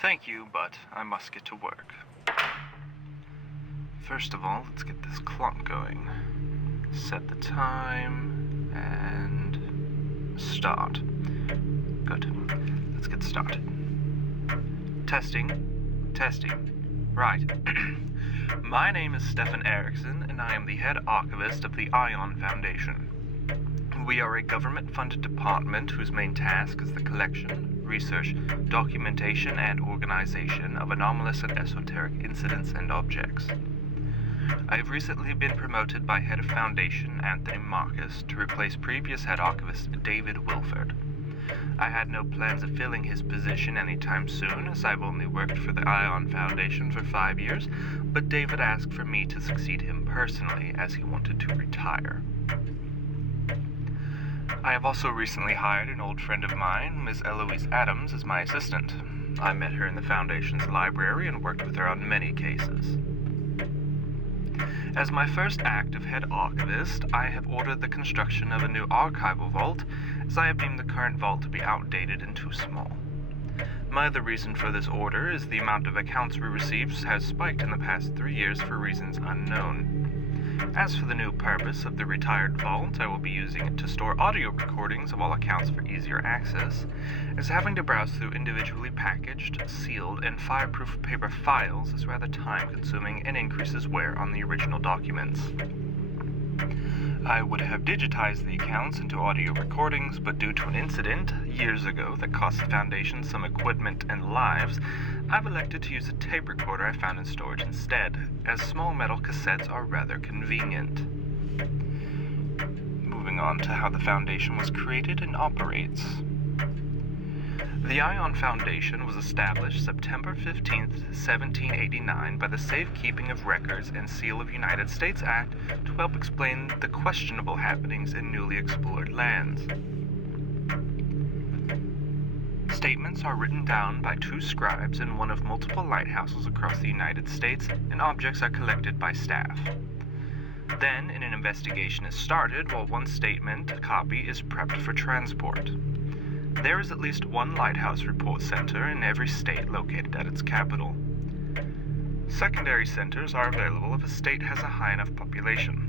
Thank you, but I must get to work. First of all, let's get this clock going. Set the time, and start. Good. Let's get started. Testing. Right. My name is Stefan Eriksson, and I am the head archivist of the Aion Foundation. We are a government-funded department whose main task is the collection, research, documentation, and organization of anomalous and esoteric incidents and objects. I have recently been promoted by head of foundation Anthony Marcus to replace previous head archivist David Wilford. I had no plans of filling his position anytime soon, as I've only worked for the Aion Foundation for 5 years, but David asked for me to succeed him personally as he wanted to retire. I have also recently hired an old friend of mine, Ms. Eloise Adams, as my assistant. I met her in the Foundation's library and worked with her on many cases. As my first act of head archivist, I have ordered the construction of a new archival vault, as I have deemed the current vault to be outdated and too small. My other reason for this order is the amount of accounts we receive has spiked in the past 3 years for reasons unknown. As for the new purpose of the retired vault, I will be using it to store audio recordings of all accounts for easier access, as having to browse through individually packaged, sealed, and fireproof paper files is rather time-consuming and increases wear on the original documents. I would have digitized the accounts into audio recordings, but due to an incident years ago that cost the Foundation some equipment and lives, I've elected to use a tape recorder I found in storage instead, as small metal cassettes are rather convenient. Moving on to how the Foundation was created and operates. The Aion Foundation was established September 15, 1789 by the Safekeeping of Records and Seal of United States Act to help explain the questionable happenings in newly explored lands. Statements are written down by 2 scribes in one of multiple lighthouses across the United States, and objects are collected by staff. Then, an investigation is started while one statement copy is prepped for transport. There is at least one lighthouse report center in every state located at its capital. Secondary centers are available if a state has a high enough population.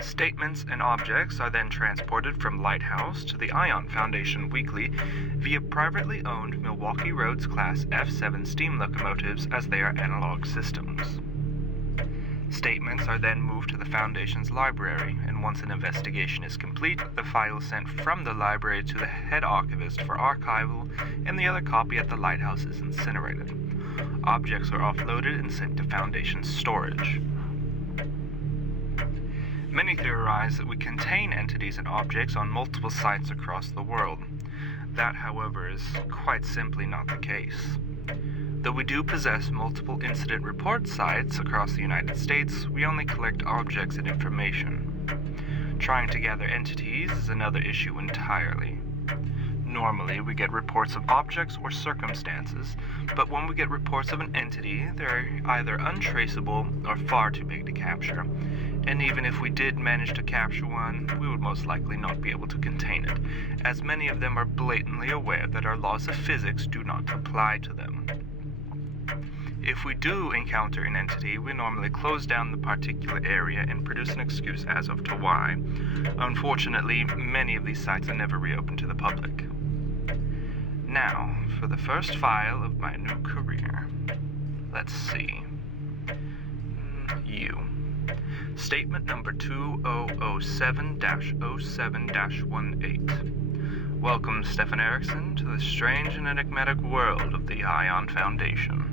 Statements and objects are then transported from Lighthouse to the Aion Foundation weekly via privately owned Milwaukee Roads Class F7 steam locomotives, as they are analog systems. Statements are then moved to the Foundation's library, and once an investigation is complete, the file is sent from the library to the head archivist for archival, and the other copy at the lighthouse is incinerated. Objects are offloaded and sent to Foundation storage. Many theorize that we contain entities and objects on multiple sites across the world. That, however, is quite simply not the case. Though we do possess multiple incident report sites across the United States, we only collect objects and information. Trying to gather entities is another issue entirely. Normally, we get reports of objects or circumstances, but when we get reports of an entity, they're either untraceable or far too big to capture. And even if we did manage to capture one, we would most likely not be able to contain it, as many of them are blatantly aware that our laws of physics do not apply to them. If we do encounter an entity, we normally close down the particular area and produce an excuse as of to why. Unfortunately, many of these sites are never reopened to the public. Now, for the first file of my new career. Let's see. Statement number 2007-07-18. Welcome, Stefan Eriksson, to the strange and enigmatic world of the Aion Foundation.